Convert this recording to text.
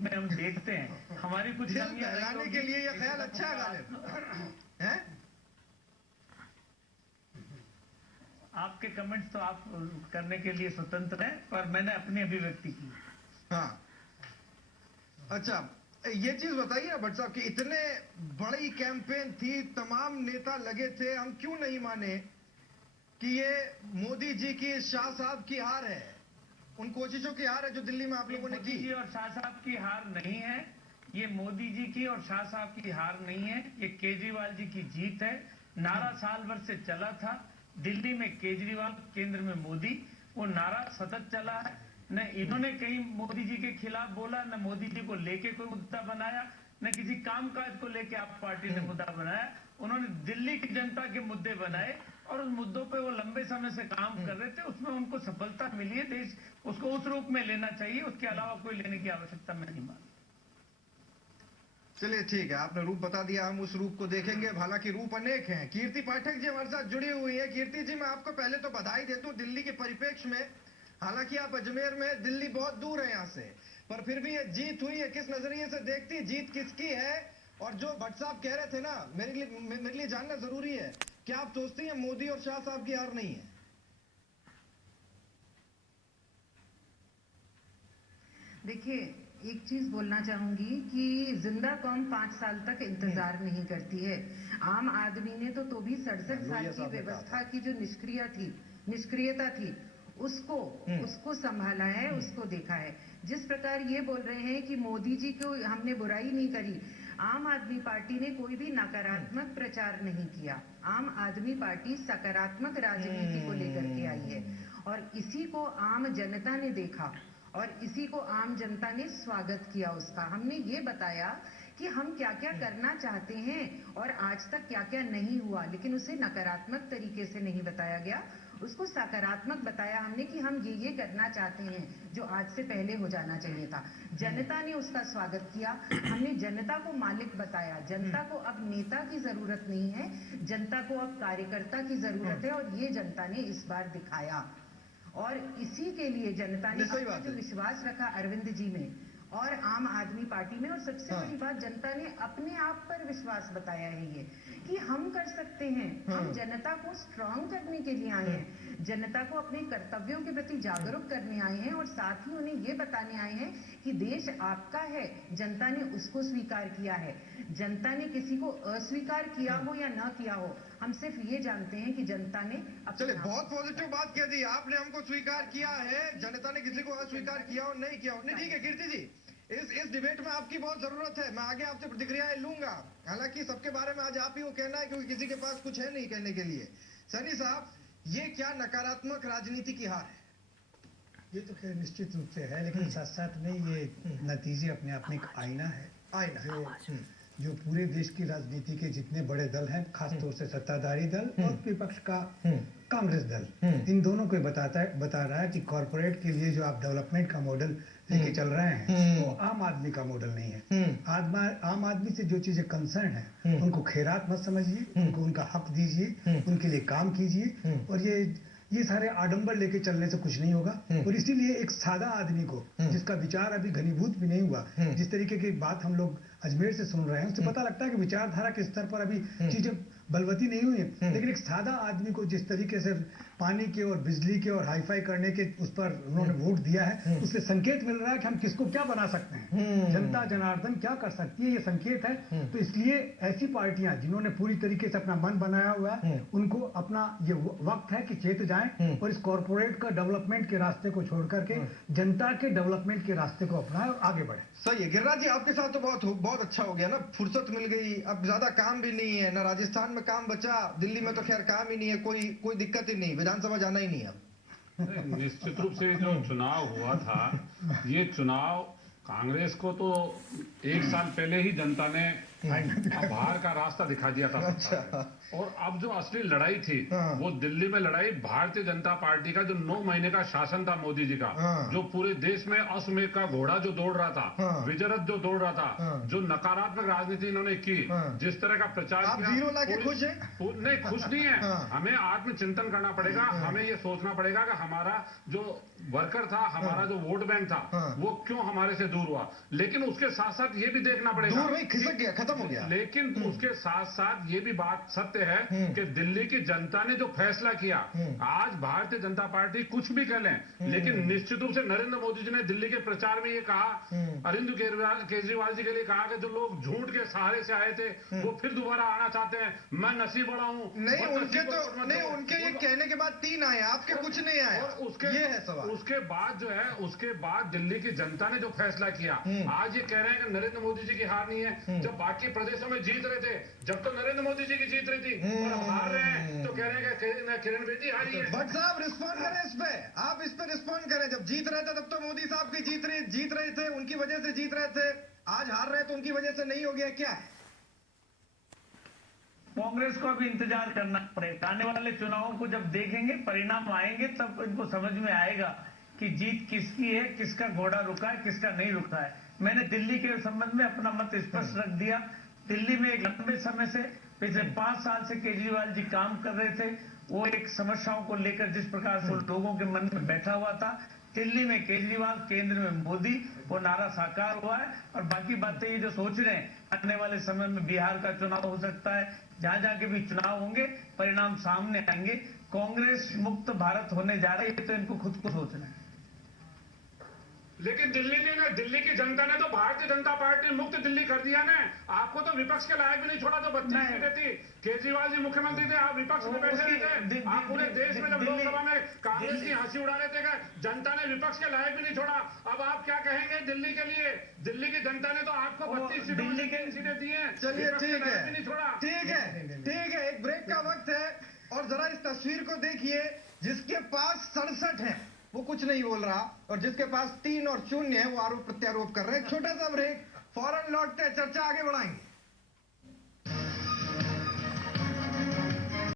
में हम देखते हैं हमारी कुछ दिल बहलाने के लिए ये ख्याल अच्छा है गालिब है। आपके कमेंट्स तो आप करने के लिए स्वतंत्र हैं, पर मैंने अपनी अभिव्यक्ति की। हाँ अच्छा, ये चीज बताइए ना भट्ट साहब कि इतने बड़ी कैंपेन थी, तमाम नेता लगे थे, हम क्यों नहीं माने कि ये मोदी जी की, शाह साहब की हार है, उन कोशिशों की हार है जो दिल्ली में आप लोगों ने की। मोदी जी और शाह साहब की हार नहीं है, ये मोदी जी की और शाह साहब की हार नहीं है, ये केजरीवाल जी की जीत है। नारा साल भर से चला था, दिल्ली में केजरीवाल, केंद्र में मोदी, वो नारा सतत चला है। न इन्होंने कहीं मोदी जी के खिलाफ बोला, न मोदी जी को लेके कोई मुद्दा बनाया, न किसी कामकाज को लेके आप पार्टी ने मुद्दा बनाया। उन्होंने दिल्ली की जनता के मुद्दे बनाए और उस मुद्दों पे वो लंबे समय से काम कर रहे थे, उसमें उनको सफलता मिली है। देश उसको उस रूप में लेना चाहिए, उसके अलावा कोई लेने की आवश्यकता मैं नहीं मानता। चलिए ठीक है, आपने रूप बता दिया, हम उस रूप को देखेंगे। हालांकि रूप अनेक हैं। कीर्ति पाठक जी हमारे साथ जुड़ी हुई है। कीर्ति जी, मैं आपको पहले तो बधाई देता हूं दिल्ली के परिप्रेक्ष्य में। हालांकि आप अजमेर में, दिल्ली बहुत दूर है यहाँ से, पर फिर भी ये जीत हुई है। किस नजरिए से देखती है, जीत किसकी है? और जो भट्ट साहब कह रहे थे ना, मेरे लिए जानना जरूरी है, क्या आप सोचती हैं मोदी और शाह साहब की हार नहीं है? देखिए, एक चीज बोलना चाहूंगी कि जिंदा कौम 5 साल तक इंतजार नहीं करती है। आम आदमी ने तो भी 67 साल की व्यवस्था की जो निष्क्रियता थी, उसको संभाला है, उसको देखा है। जिस प्रकार ये बोल रहे हैं कि मोदी जी को हमने बुराई नहीं करी, आम आदमी पार्टी ने कोई भी नकारात्मक प्रचार नहीं किया। आम आदमी पार्टी सकारात्मक राजनीति को लेकर के आई है और इसी को आम जनता ने देखा और इसी को आम जनता ने स्वागत किया उसका। हमने ये बताया कि हम क्या क्या करना चाहते हैं और आज तक क्या क्या नहीं हुआ, लेकिन उसे नकारात्मक तरीके से नहीं बताया गया, उसको सकारात्मक बताया हमने कि हम ये करना चाहते हैं जो आज से पहले हो जाना चाहिए था। जनता ने उसका स्वागत किया। हमने जनता को मालिक बताया। जनता को अब नेता की जरूरत नहीं है, जनता को अब कार्यकर्ता की जरूरत है और ये जनता ने इस बार दिखाया। और इसी के लिए जनता ने अपना जो विश्वास रखा अरविंद जी में और आम आदमी पार्टी में, और सबसे बड़ी बात, जनता ने अपने आप पर विश्वास बताया है ये कि हम कर सकते हैं। हम जनता को स्ट्रांग करने के लिए आए हैं, जनता को अपने कर्तव्यों के प्रति जागरूक करने आए हैं और साथ ही उन्हें ये बताने आए हैं कि देश आपका है। जनता ने उसको स्वीकार किया है। जनता ने किसी को अस्वीकार किया हो या न किया हो, हम सिर्फ ये जानते हैं कि जनता ने। चलिए, बहुत पॉजिटिव बात कह दी आपने। हमको स्वीकार किया है, जनता ने किसी को अस्वीकार किया हो, नहीं किया हो। नहीं, ठीक है कीर्ति जी, इस डिबेट में आपकी बहुत जरूरत है। मैं आगे आपसे प्रतिक्रियाएं लूंगा। हालांकि सबके बारे में आज आप ही को कहना है, क्योंकि किसी के पास कुछ है नहीं कहने के लिए। सनी साहब, ये क्या नकारात्मक राजनीति की हार है? ये तो खैर निश्चित रूप से है, लेकिन साथ साथ में ये नतीजे अपने आप में एक आईना है। आईना जो पूरे देश की राजनीति के जितने बड़े दल हैं, खासतौर से सत्ताधारी दल और विपक्ष का कांग्रेस दल, इन दोनों को बता रहा है कि कॉर्पोरेट के लिए जो आप डेवलपमेंट का मॉडल लेके चल रहे हैं, वो आम आदमी का मॉडल नहीं है। आम आदमी से जो चीजें कंसर्न है, उनको खैरात मत समझिए, उनको उनका हक दीजिए, उनके लिए काम कीजिए। और ये सारे आडंबर लेके चलने से कुछ नहीं होगा। और इसीलिए एक सादा आदमी को, जिसका विचार अभी घनीभूत भी नहीं हुआ, जिस तरीके की बात हम लोग अजमेर से सुन रहे हैं, उससे पता लगता है कि विचारधारा के स्तर पर अभी चीजें बलवती नहीं हुई है। लेकिन एक सादा आदमी को जिस तरीके से पानी के और बिजली के और हाईफाई करने के उस पर उन्होंने वोट दिया है, उससे संकेत मिल रहा है कि हम किसको क्या बना सकते हैं, जनता जनार्दन क्या कर सकती है, ये संकेत है। तो इसलिए ऐसी पार्टियां जिन्होंने पूरी तरीके से अपना मन बनाया हुआ है, उनको अपना ये वक्त है कि चेत जाएं और इस कॉर्पोरेट का डेवलपमेंट के रास्ते को छोड़ करके जनता के डेवलपमेंट के रास्ते को अपनाएं और आगे बढ़े। सही है गिरिराज जी, आपके साथ तो बहुत अच्छा हो गया ना, फुर्सत मिल गई, अब ज्यादा काम भी नहीं है ना, राजस्थान में काम बचा, दिल्ली में तो खैर काम ही नहीं है, कोई दिक्कत ही नहीं, विधानसभा जाना ही नहीं है अब। निश्चित रूप से जो चुनाव हुआ था, ये चुनाव कांग्रेस को तो 1 साल पहले ही जनता ने अब बाहर का रास्ता दिखा दिया था सत्ता ने। और अब जो असली लड़ाई थी वो दिल्ली में लड़ाई भारतीय जनता पार्टी का जो 9 महीने का शासन था मोदी जी का, जो पूरे देश में अश्वमेध का घोड़ा जो दौड़ रहा था, विजरत जो दौड़ रहा था, जो नकारात्मक राजनीति इन्होंने की, जिस तरह का प्रचार आप किया, 0 लाके खुश हैं? नहीं खुश नहीं है। हमें आत्मचिंतन करना पड़ेगा। हमें ये सोचना पड़ेगा कि हमारा जो वर्कर था, हमारा जो वोट बैंक था, वो क्यों हमारे से दूर हुआ। लेकिन उसके साथ साथ ये भी देखना पड़ेगा, दूर नहीं, खिसक गया, खत्म हो गया। लेकिन उसके साथ साथ ये भी बात सत्य है कि दिल्ली की जनता ने जो फैसला किया, आज भारतीय जनता पार्टी कुछ भी कर लें, लेकिन निश्चित रूप से नरेंद्र मोदी जी ने दिल्ली के प्रचार में ये कहा, अरविंद केजरीवाल जी के लिए कहा कि जो लोग झूठ के सहारे से आए थे वो फिर दोबारा आना चाहते हैं, मैं नसीब बड़ा हूं। नहीं, उनके ये कहने के बाद 3 आए, आपके कुछ नहीं आया। और उसके ये है सवाल। उसके बाद जो है, उसके बाद दिल्ली की जनता ने जो फैसला किया, आज ये कह रहे हैं कि नरेंद्र मोदी जी की हार नहीं है। जब बाकी प्रदेशों में जीत रहे थे, जब तो नरेंद्र मोदी जी की जीत रही थी, और अब हार रहे हैं तो कह रहे हैं कि किरण बेदी हारी है। भट्ट साहब रिस्पॉन्ड करें इस पे, आप इस पे रिस्पॉन्ड करें। जब जीत रहे थे तब तो मोदी साहब की जीत रहे थे, उनकी वजह से जीत रहे थे। आज हार रहे तो उनकी वजह से नहीं हो गया, क्या है? कांग्रेस को अभी इंतजार करना पड़ेगा। आने वाले चुनावों को जब देखेंगे, परिणाम आएंगे, तब इनको समझ में आएगा कि जीत किसकी है, किसका घोड़ा रुका है, किसका नहीं रुका है। मैंने दिल्ली के संबंध में अपना मत स्पष्ट रख दिया। दिल्ली में एक लंबे समय से, पिछले 5 साल से केजरीवाल जी काम कर रहे थे। वो एक समस्याओं को लेकर जिस प्रकार से लोगों के मन में बैठा हुआ था, दिल्ली में केजरीवाल, केंद्र में मोदी, वो नारा साकार हुआ है। और बाकी बातें ये जो सोच रहे हैं, आने वाले समय में बिहार का चुनाव हो सकता है, जहां जहां के भी चुनाव होंगे, परिणाम सामने आएंगे। कांग्रेस मुक्त भारत होने जा रहा है, ये तो इनको खुद को सोचना है। लेकिन दिल्ली की जनता ने तो भारतीय जनता पार्टी मुक्त दिल्ली कर दिया ना। आपको तो विपक्ष के लायक भी नहीं छोड़ा, तो 32 सीटें थी। केजरीवाल जी मुख्यमंत्री थे, आप विपक्ष में बैठे रहते। आप पूरे देश में जब लोकसभा में कांग्रेस की हंसी उड़ा रहे थे, जनता ने विपक्ष के लायक भी नहीं छोड़ा। अब आप क्या कहेंगे दिल्ली के लिए? दिल्ली की जनता ने तो आपको 32 सीटें दी हैं। चलिए ठीक है, नहीं छोड़ा। ठीक है, एक ब्रेक का वक्त है। और जरा इस तस्वीर को देखिए, जिसके पास 67 है वो कुछ नहीं बोल रहा, और जिसके पास 3 और 0 है वो आरोप प्रत्यारोप कर रहे हैं। छोटा सा ब्रेक, फौरन लौटते हैं, चर्चा आगे बढ़ाएंगे।